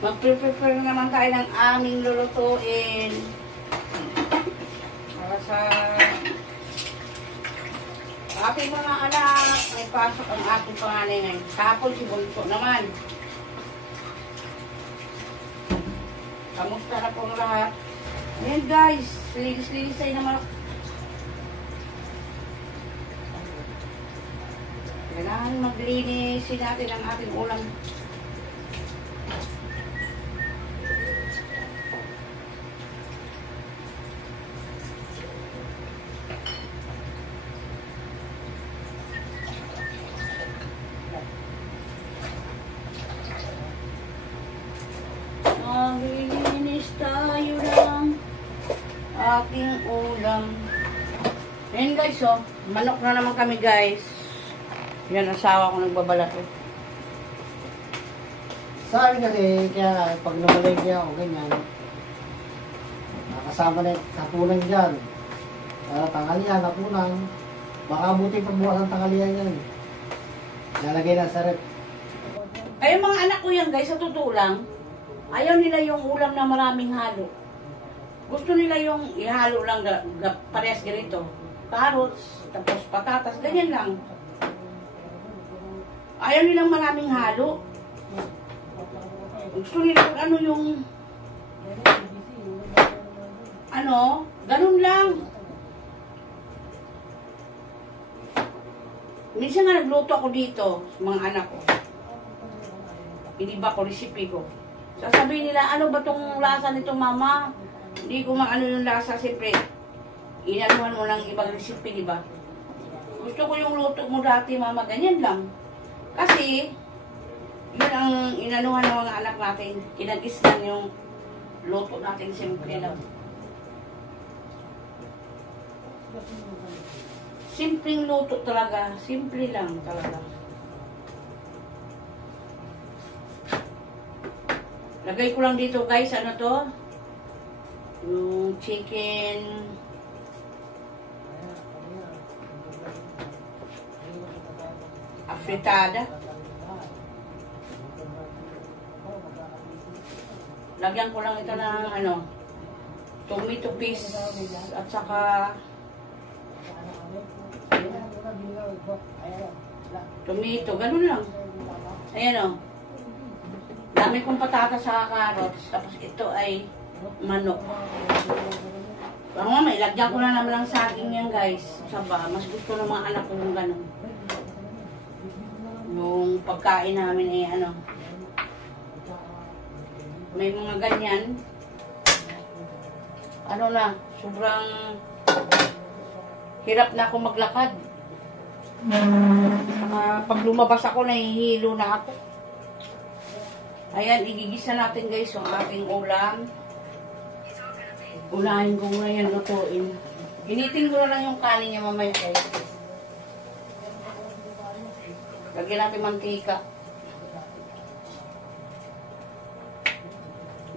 Magpe-prepare naman tayo ng aming lulutuin. Para sa ating mga anak, may pasok ang ating panganay ngayon. Kahapon si Bunso naman. Kamusta na po lahat? Ayan guys, lilis-lilis tayo naman. Kailangan maglinisin natin ang ating ulam. Maglilinis tayo ng ating ulam. Ayan guys, oh. Manok na naman kami guys. Yan, asawa ko nagbabalat eh. Sa akin kasi, kaya pag nabalay niya o ganyan, nakasama na kapunan dyan. Tanghalian, kapunan, baka buti pagbukas ang tanghalian yan. Lalagay na sa rep. Ay, mga anak ko yan guys, sa totoo lang, ayaw nila yung ulam na maraming halo. Gusto nila yung ihalo lang, parehas ganito. Carrots, tapos patatas, ganyan lang. Ayaw nilang maraming halo. Gusto nila kung ano yung ganun lang. Minsan nga nagluto ako dito sa mga anak ko. Iniba ko, recipe ko. Sasabihin nila, ano ba tong lasa nito mama? Hindi ko maano yung lasa, siyempre. Inanuhan mo ng ibang recipe, di ba? Gusto ko yung luto mo dati mama, ganyan lang. Kasi, yun ang inanuhan ng mga anak natin. Kinagisnan yung luto natin simple lang. Simpleng luto talaga. Simple lang talaga. Lagay ko lang dito guys, ano to? Yung chicken afritada. Lagyan ko lang ito ng tomato paste at saka tomato, ganun lang. Ayan o. Dami kong patatas sa carrots. Tapos ito ay manok. Ang mama, ilagyan ko na naman lang saging yan guys. Saba, mas gusto ng mga anak ko yung ganun. Yung pagkain namin ay may mga ganyan. Sobrang hirap na ako maglakad. Pag lumabas ako, nahihilo na ako. Ayan, igigisa natin guys yung aking ulam. Unahin ko ngayon lutuin. Initin ko na lang yung kanin niya mamaya guys. Lagyan natin mantika.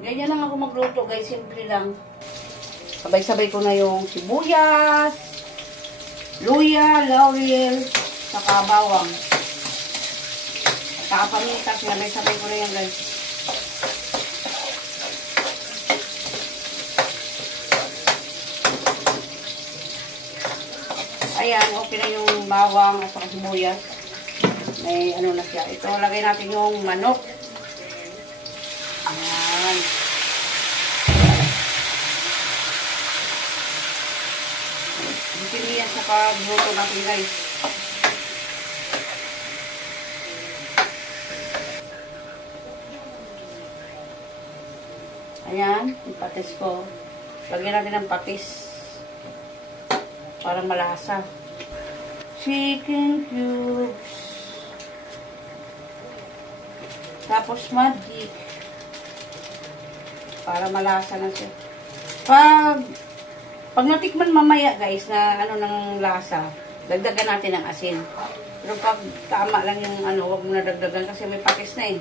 Ganyan lang ako magluto guys, simple lang. Sabay-sabay ko na yung sibuyas, luya, laurel, saka bawang. At saka paminta, sabay-sabay ko na yan guys. Ayan, okay na yung bawang at saka sibuyas. May na siya. Ito, lagay natin yung manok. Ayan. Hindi yan sa pagluto natin guys. Ayan, yung patis ko. Lagyan natin ng patis. Para malasa. Chicken cubes. Tapos magic. Para malasa na siya. Pag natikman mamaya guys na ng lasa, dagdagan natin ng asin. Pero pag tama lang yung huwag mo na dagdagan kasi may patis na eh.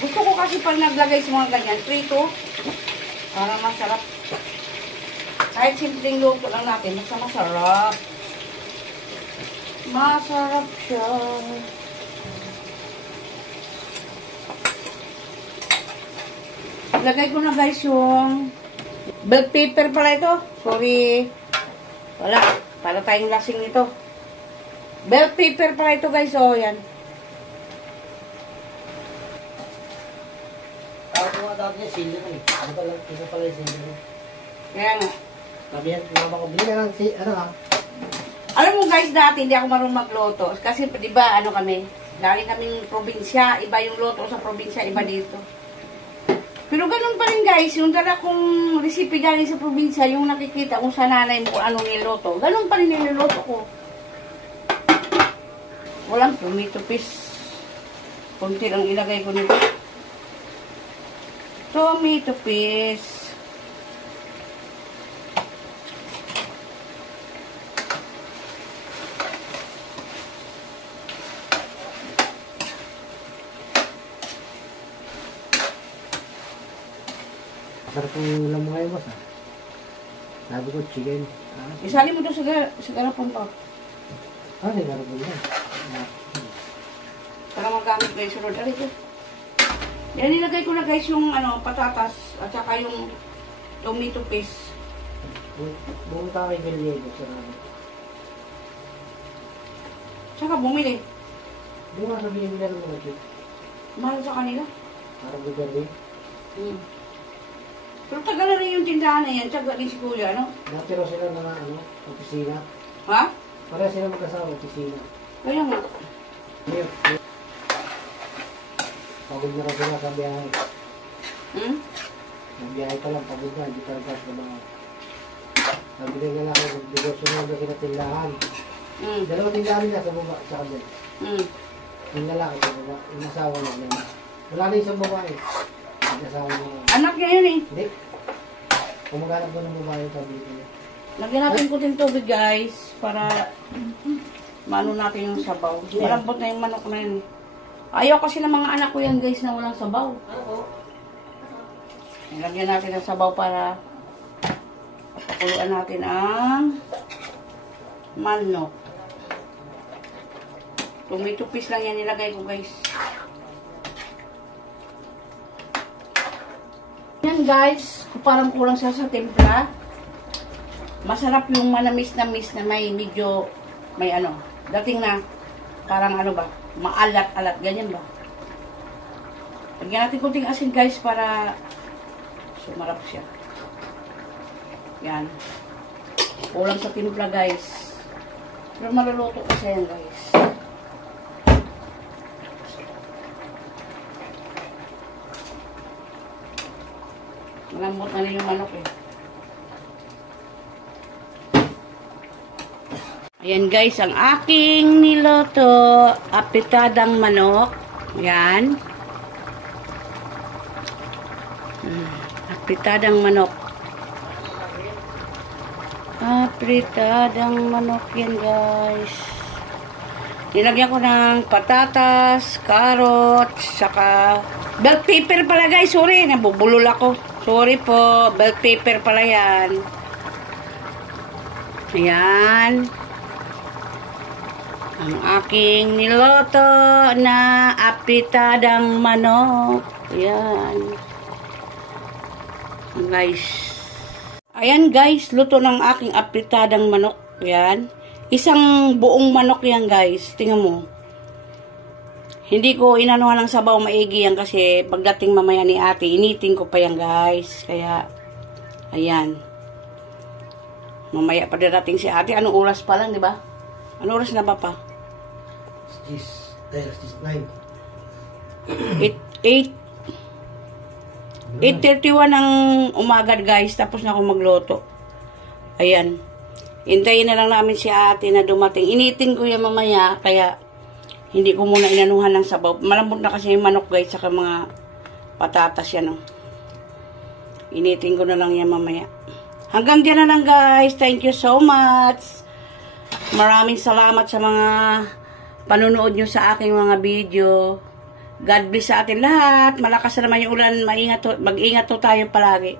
Gusto ko kasi pag naglagay sa mga ganyan, prito, Para masarap. Kahit simpleng luto lang natin, basta masarap. Masarap siya. Lagay ko na guys yung bell pepper pala ito. Sorry. Wala. Para tayong lasing nito. Bell pepper pala ito guys. O, yan. Ako nga dati niya, sili na eh. Ito pala yung sili na. Kaya nga. Sabi yan, mama ko, bili ka lang, ano lang. Alam mo guys, dati hindi ako marunong magluto. Kasi di ba ano kami, galing kaming probinsya, iba yung luto sa probinsya, iba dito. Pero ganun pa rin guys, yung dala kong recipe galing sa probinsya, yung nakikita kung sa nanay mo kung anong niluto, ganun pa rin niluto ko. Walang tomato paste. Kunti lang ilagay ko nito. Tomato paste. Sarap yung ulam mo ngayon, boss, ha? Sabi ko, chicken. Isali mo doon sa garapon to. Hindi, garapon yan. Para magamit ko yung sunod. Aray ko. Yan, nilagay ko na guys yung patatas at saka yung tomato paste. Bumunta kay Gallego, sarap. Saka bumili. Hindi nga sabihin nila ng mga chip. Mahal sa kanila. Parang gabi. Pero tagal na rin yung tindahan na yan. Tsaga din si Kuya, no? Natiro sila na opisina. Ha? Pareha sila magkasama, opisina. Kaya nga. Pagod na sila sa biyahe. Ang biyahe pa lang, pagod na, hindi talaga sa mga. Sabi na nga ako, negosyo na ba sila tindahan. Dalawang tindahan nila sa baba, sa kabel. Yung lalaki sa baba, yung asawa na nila. Wala na isang babae. Yung asawa na. Anak niya yun eh. Hindi. Kung maghanap ko ng babae, sabi ko na. Lagyan natin ko din tubig guys. Para maano natin yung sabaw. Malambot na yung manok na yun. Ayaw kasi ng mga anak ko yan guys na walang sabaw. Lagyan natin ng sabaw para pakuluan natin ang manok. Tomato paste lang yan nilagay ko guys. Yan guys, parang kulang siya sa timpla. Masarap yung manamis-namis na may medyo, may dating na parang ba, maalat-alat, ganyan ba. Lagyan natin kunting asin guys para sumarap siya. Yan. Kulang sa timpla guys. Pero maluluto kasi yan guys. Malambot na rin yung manok eh. Ayan guys, ang aking niloto, apitadang manok. Ayan. Apitadang manok. Apitadang manok yan guys. Nilagyan ko ng patatas, carrots, saka bell pepper pala guys. Sorry, nabubulol ako. Sorry po, bell pepper pala yan. Ayan. Ang aking niloto na apitadang manok. Ayan. Guys. Ayan guys, luto ng aking apitadang manok. Ayan. Isang buong manok yan guys. Tingnan mo. Hindi ko inanuhan ng sabaw maigi yan kasi pagdating mamaya ni ate, initin ko pa yan guys. Kaya, ayan. Mamaya pa darating si ate. Anong oras pa lang, di ba? Anong oras na ba pa? 8:31 ng umaga guys. Tapos na ako magluto. Ayan. Hintayin na lang namin si ate na dumating. Initin ko yan mamaya. Kaya, hindi ko muna inanuhan ng sabaw. Malambot na kasi yung manok guys. Saka mga patatas yan. Initin ko na lang yan mamaya. Hanggang dyan na lang guys. Thank you so much. Maraming salamat sa mga panunood nyo sa aking mga video. God bless sa atin lahat. Malakas na naman yung ulan. Mag-ingat to tayo palagi.